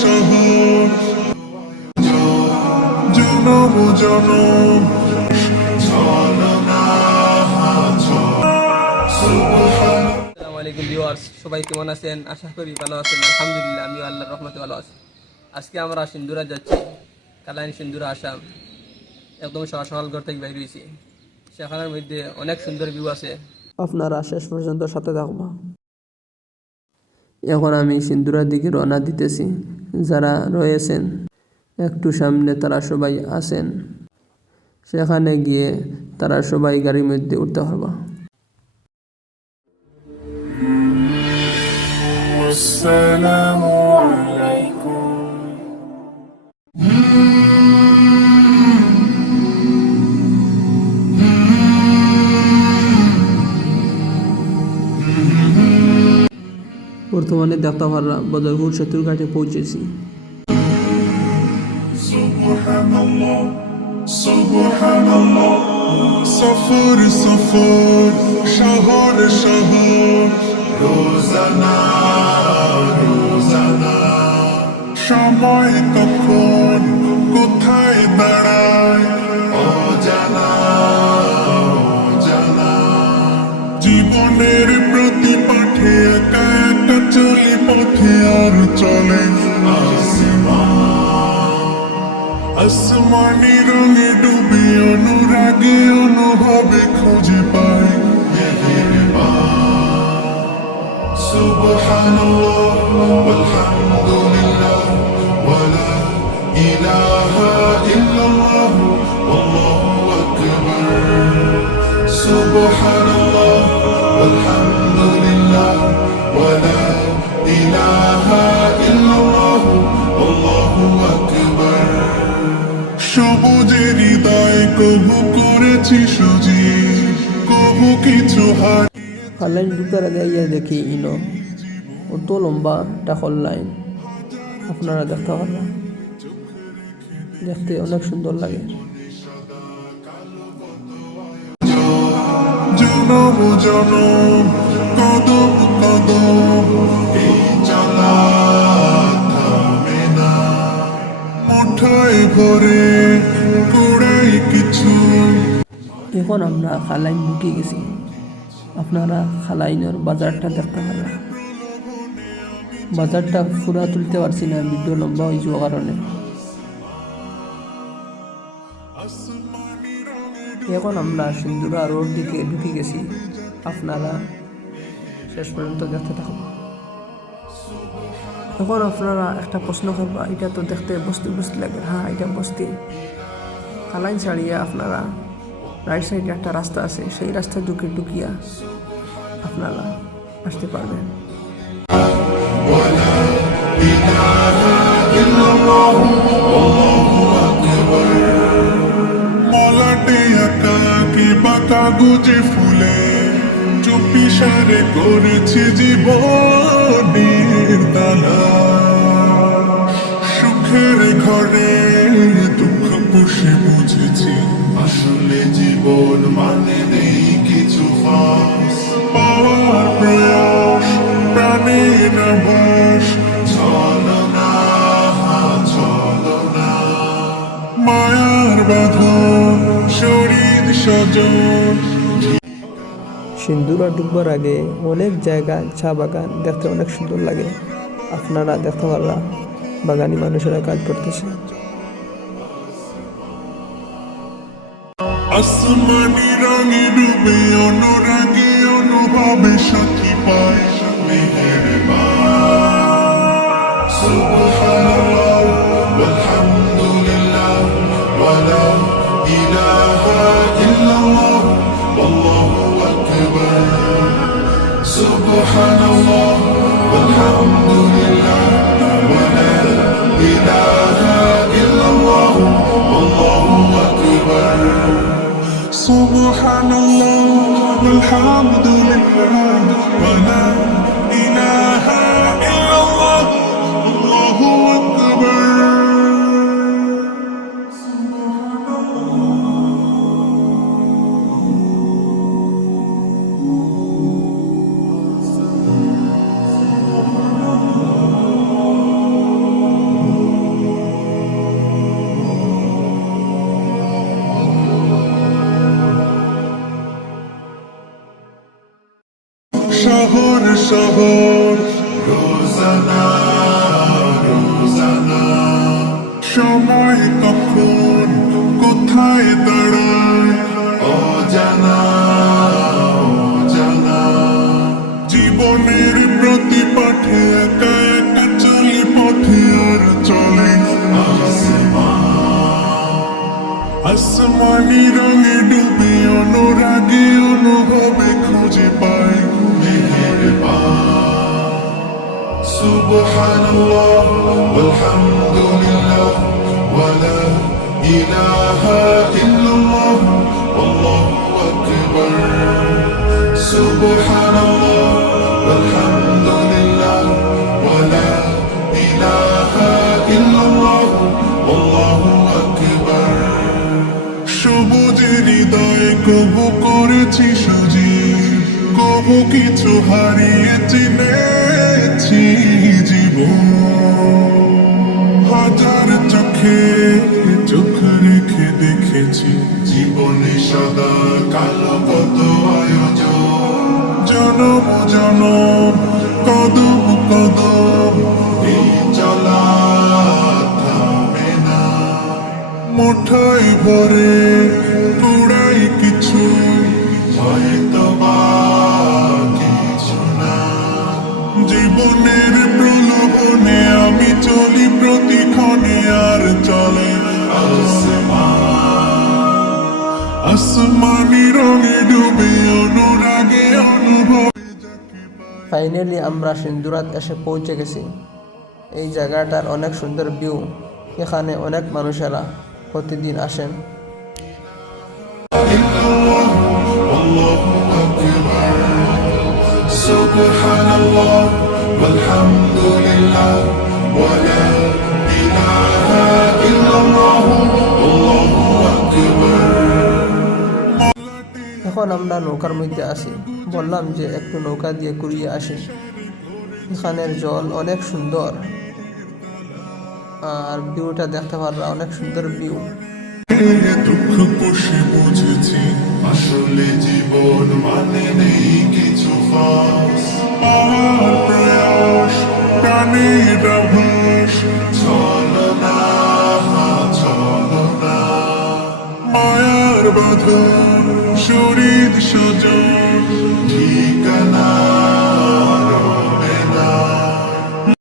শহর জনম জনম আসসালামু আলাইকুম ভিউয়ার্স, সবাই কেমন আছেন? আশা করি ভালো আছেন। আলহামদুলিল্লাহ, আমিও আল্লাহর রহমতে ভালো আছি। আজকে আমরা সিন্দুরা যাচ্ছি, কালাইন সিন্দুরা আসাম। একদম সকাল সকাল ঘর থেকে বাইর হয়েছি। সেখানের মধ্যে অনেক সুন্দর ভিউ আছে, আপনারা শেষ পর্যন্ত সাথে থাকবো। এখন আমি সিন্দুরার দিকে রওনা দিতেছি। যারা রয়েছেন একটু সামনে তারা সবাই আছেন, সেখানে গিয়ে তারা সবাই গাড়ির মধ্যে উঠতে পারবা। আসসালামু আলাইকুম। বর্তমানে দেখতে পারলাম বদরপুর সেতুর ঘাটে পৌঁছেছি। সুবহানাল্লাহ সুবহানাল্লাহ, সফর সফর শহর শহর, রোজানা রোজানা, সময় কখন কোথায় দাঁড়ায় অজানা অজানা, জীবনের প্রতি পাঠে একা একা চলি পথে আর চলে আসমানি রঙে ডুবে অনুরাগে অনুভবে খুঁজে পাই সুবহানাল্লাহ আলহামদুলিল্লাহ ওয়ালা ইলাহা ইল্লাল্লাহ আল্লাহু আকবার সুবহানাল্লাহ আলহামদুলিল্লাহ ওয়ালা ইলাহা ইল্লাল্লাহ আল্লাহু আকবার। সবুজের হৃদয় কবু করেছি সজীব, কবু কিছু হারিয়ে। লাইন ঢুকার আগে ইয়ে দেখি ইনো অত লম্বা টাকল লাইন, আপনারা দেখতে পারবেন। দেখতে অনেক সুন্দর লাগে। জনম জনম কদম কদম এই চলা থামে না, মুঠোয় ভরে কুড়াই কিছু। এখন আমরা খালাইন ঢুকে গেছি। আপনারা খালাইনের বাজারটা দেখতে পারবেন। বাজারটা পুরা তুলতে পারছি না, ভিডিও লম্বা হয়ে যাওয়ার কারণে। এখন আমরা সিন্দুরা রোড দিকে ঢুকে গেছি। আপনারা শেষ পর্যন্ত দেখতে থাকবেন। এখন আপনারা একটা প্রশ্ন করবা, এটা তো দেখতে বস্তি বস্তি লাগে। হ্যাঁ, এটা বস্তি। খালাইন ছাড়িয়ে আপনারা রাইট সাইডে একটা রাস্তা আছে, সেই রাস্তা ঢুকিয়া আপনারা আসতে পারবেন। মলাটে একাকি বাঁকা গুজে ফুলে চুপি সারে করেছি জীবনের তালা, সুখের ঘরে দুঃখ পুষে বুঝেছি আসলে জীবন মানে নেই কিছু ফাঁস, পাওয়ার প্রয়াস প্রাণের আভাস, চলো না চলো না, মায়ার বাঁধন শরীর স্বজন। সিন্দুরা ডুববার আগে অনেক জায়গায় চা বাগান দেখতে অনেক সুন্দর লাগে। আপনারা দেখতে পারবেন বাগানি মানুষেরা কাজ করতেছে। আসমানি রঙে ডুবে অনুরাগে অনুভবে সাথী পায় মেহেরবান। সুবহানাল্লাহ আলহামদুলিল্লাহ ওয়ালা ইলাহা ইল্লাল্লাহ আল্লাহু আকবার সুবহানাল্লাহ আলহামদুলিল্লাহ ওয়ালা ইলাহা ইল্লাল্লাহ আল্লাহু আকবার সুবহানাল্লাহ আলহামদুলিল্লাহ ওয়ালা ইলাহা ইল্লাল্লাহ আল্লাহু আকবার। রোজানা রোজানা সময় কখন কোথায় দাঁড়ায় অজানা অজানা জীবনের প্রতি পাঠে একা একা চলি পথে আর চলে আসমানি রঙে ডুবে অনুরাগে অনুভবে খুঁজে পাই সুবহানাল্লাহ ওয়ালহামদুলিল্লাহ ওয়ালা ইলাহা ইল্লাল্লাহ আল্লাহু আকবার সুবহানাল্লাহ ওয়ালহামদুলিল্লাহ ওয়ালা ইলাহা ইল্লাল্লাহ আল্লাহু আকবার সবুজের হৃদয়ে কবু করেছি সজীব কবু কিছু হারিয়ে চিনেছি জীবন হাজার চোখে চোখ রেখে দেখেছি জীবনে সদা কালো কত আয়োজন জনম জনম কদম কদম এই চলা থামে না মুঠোয় ভরে কুড়াই কিছু হয়তো বা কিছু না জীবনের প্রলোভনে আমি চলি প্রতিক্ষণে আর চলে আসমানি রঙে ডুবে অনুরাগে অনুভবে ফাইনালি আমরা সিন্দুরাত এসে পৌঁছে গেছি। এই জায়গাটার অনেক সুন্দর ভিউ, এখানে অনেক মানুষেরা প্রতিদিন আসেন। সুবহানাল্লাহ ওয়ালহামদুলিল্লাহ ওয়ালা ইলাহা ইল্লাল্লাহ আল্লাহু আকবার এখন আমরা নৌকার মধ্যে আছি, বললাম যে একটু নৌকা দিয়ে ঘুরিয়ে আসি। এখানের জল অনেক সুন্দর আর ভিউটা দেখতে পারবা, অনেক সুন্দর ভিউ। দুঃখ কষে বুঝেছি আসলে জীবন মানে নেই কিছু খাস আর প্রয়াস প্রাণের আভাস চলো না মায়ার বাঁধন শরীর সজন ঠিক